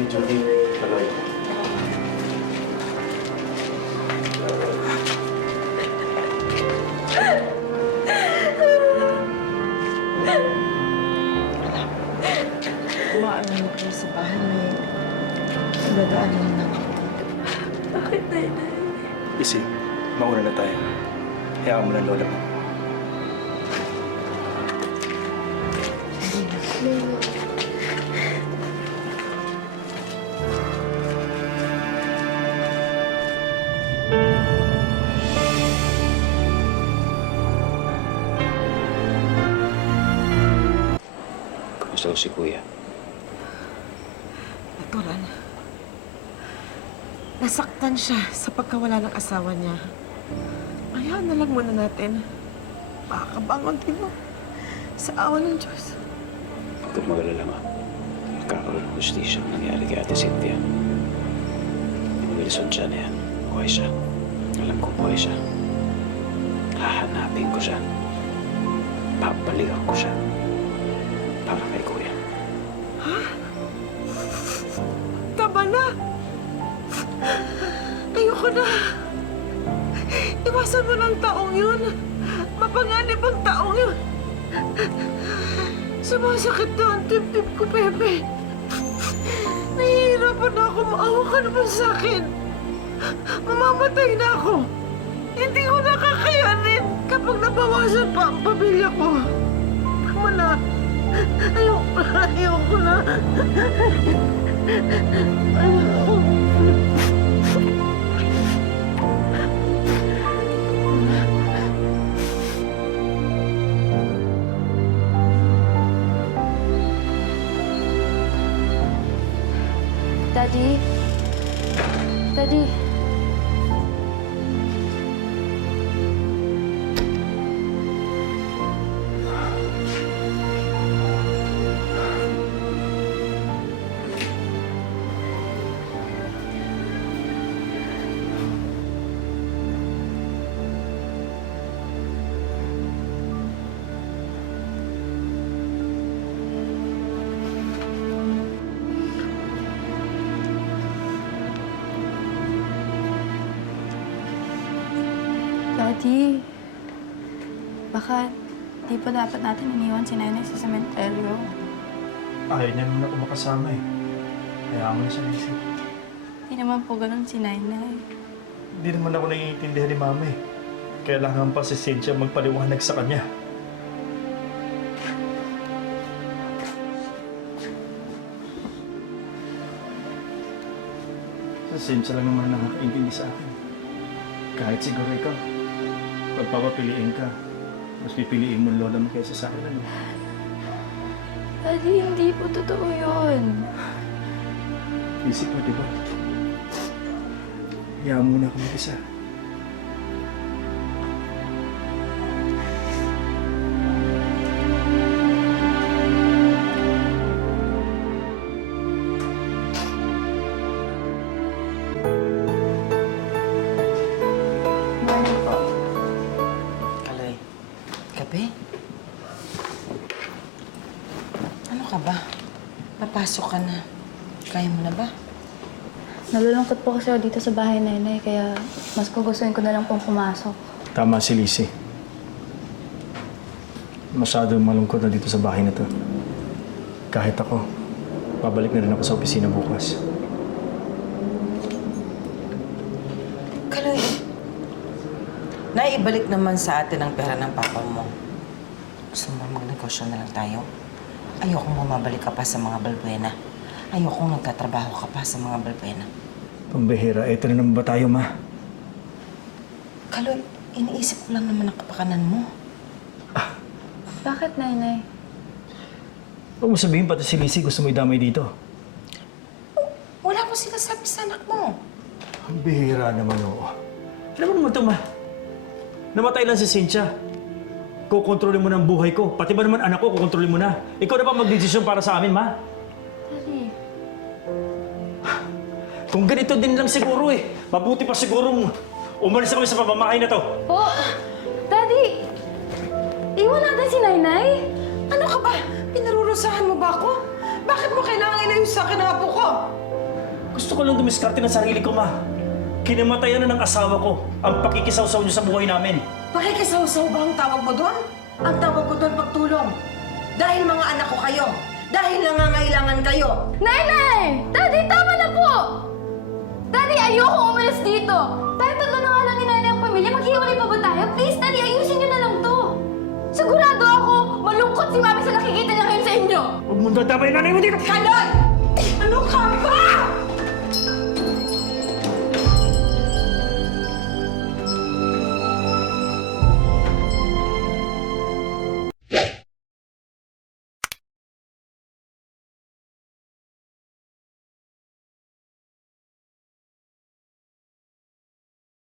Sorry, Judy. Kaloy. Kumaan mo kayo sa bahay. May dadaanan na ako. Bakit, Nay? Isi, mauna na tayo. Hayaan mo ng lola mo. Gusto ko si Kuya. Natural. Nasaktan siya sa pagkawala ng asawa niya. Ayaw na lang muna natin. Makakabangon din mo. Sa awa ng Diyos. Huwag kang mag-alala, Ma. Magkakaroon ng justisya ang nangyari kay Ate Cynthia. Wilson siya na yan. Buhay siya. Alam ko buhay siya. Hahanapin ko siya. Papalikan ko siya. Para kay Kuya. Tama na! Ayoko na! Iwasan mo ng taong yun! Mapanganib ang taong yun! Sumasakit na ang tip-tip ko, Pepe. Nahihirapan na ako. Maawa ka naman sa akin. Mamamatay na ako. Hindi ko nakakayanin kapag nabawasan pa ang pamilya ko. Tama na. Ayoko na. Ayoko. Daddy? Daddy? Daddy, baka di pa dapat natin iniwan si Nanay sa sementeryo. Ayaw niya naman ako makasama eh. Hayaan mo na siya, Isi. Hindi naman po ganun si Nanay. Hindi naman ako naiintindihan ni Mama eh. Kailangan pa si Cynthia magpaliwanag sa kanya. Si Cynthia lang naman nakakaintindi sa akin. Kahit siguro ikaw, pagpapapiliin ka, mas pipiliin mo lola mo kaysa sa akin, ano? Daddy, hindi po totoo yun. Isip mo, di ba? Hayaan mo na ako mag-isa. Morning po. Kaloy, gabi? Ano ka ba? Papasok ka na. Kaya mo na ba? Nalulungkot po kasi ako dito sa bahay, Nanay, kaya mas gugustuhin ko na lang pong pumasok. Tama si Lizzie. Masyadong malungkot na dito sa bahay na to. Kahit ako, babalik na rin ako sa opisina bukas. Kaloy, naibalik naman sa atin ang pera ng papa mo. Gusto mo magnegosyo na lang tayo? Ayokong bumabalik ka pa sa mga Balbuena. Ayokong nagtatrabaho ka pa sa mga Balbuena. Pambihira, eto na naman ba tayo, Ma? Kaloy, iniisip ko lang naman ang kapakanan mo. Bakit, Nanay? Huwag mo sabihin pati si Lizzie gusto mo idamay dito. Wala ko sinasabi sa anak mo. Ang bihira naman, oo. Alam mo naman ito, Ma. Namatay lang si Cynthia. Kukontrolin mo ng buhay ko. Pati ba naman anak ko, kukontrolin mo na. Ikaw na ba magdesisyon para sa amin, Ma? Daddy. Kung ganito din lang siguro eh. Mabuti pa sigurong umalis na kami sa pamamahay na to. Po! Daddy! Iwan natin si Nanay? Ano ka ba? Pinarurusahan mo ba ako? Bakit mo kailangan ilayo sa akin ang apo ko? Gusto ko lang dumiskarte ng sarili ko, ma. Kinamatayan na ng asawa ko ang pakikisawsaw niyo sa buhay namin. Pakikisaw-saw ba ang tawag mo doon? Ang tawag ko doon pagtulong. Dahil mga anak ko kayo. Dahil nangangailangan kayo. Nay! Daddy, tama na po! Daddy, ayoko umalis dito! Dahil tatlo na nga lang ni Nanay ang pamilya, maghiwalay pa ba tayo? Please, Daddy, ayusin niyo na lang to! Sigurado ako, malungkot si Mami sa nakikita niya ngayon sa inyo! Huwag mong dadamay nanay mo dito! Kaloy!